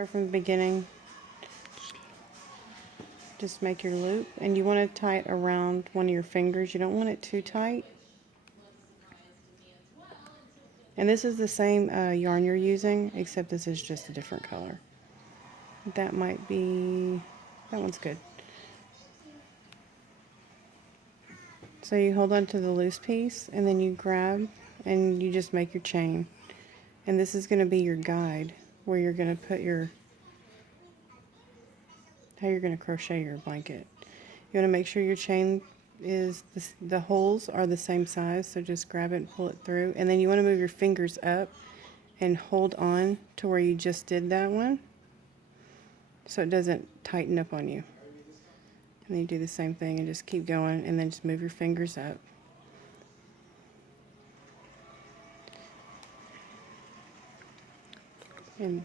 Start from the beginning. Just make your loop, and you want to tie it around one of your fingers. You don't want it too tight. And this is the same yarn you're using, except this is just a different color. That might be, that one's good. So you hold on to the loose piece, and then you grab, and you just make your chain. And this is going to be your guide, where you're going to put your, how you're going to crochet your blanket. You want to make sure your chain is, the holes are the same size, so just grab it and pull it through. And then you want to move your fingers up and hold on to where you just did that one, so it doesn't tighten up on you. And then you do the same thing and just keep going, and then just move your fingers up. And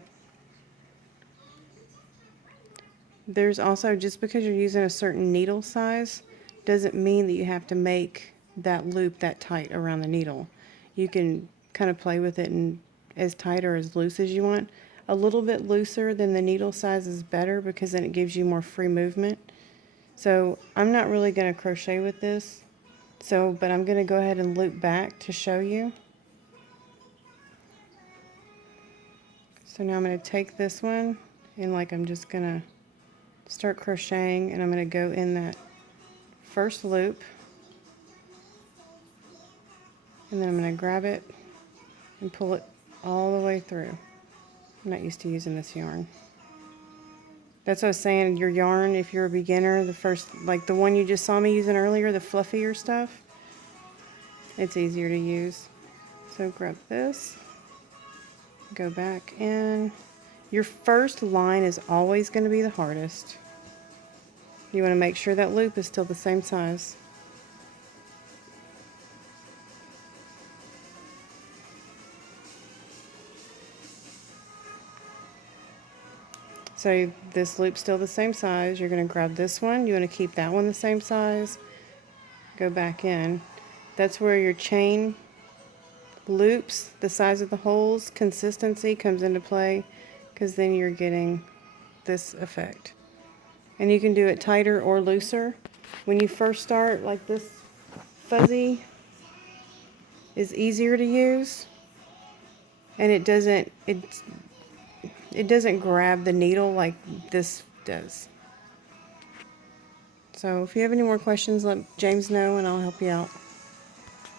there's also, just because you're using a certain needle size doesn't mean that you have to make that loop that tight around the needle. You can kind of play with it and as tight or as loose as you want. A little bit looser than the needle size is better, because then it gives you more free movement. So I'm not really going to crochet with this, but I'm going to go ahead and loop back to show you. So now I'm going to take this one, and I'm just going to start crocheting, and I'm going to go in that first loop, and then I'm going to grab it and pull it all the way through. I'm not used to using this yarn. That's what I was saying, your yarn, if you're a beginner, the first, like the one you just saw me using earlier, the fluffier stuff, it's easier to use. So grab this, go back in. Your first line is always going to be the hardest. You want to make sure that loop is still the same size. So this loop's still the same size. You're going to grab this one. You want to keep that one the same size. Go back in. That's where your chain loops, the size of the holes, consistency comes into play, because then you're getting this effect. And you can do it tighter or looser. When you first start, like this fuzzy is easier to use, and it doesn't grab the needle like this does. So if you have any more questions, let James know and I'll help you out.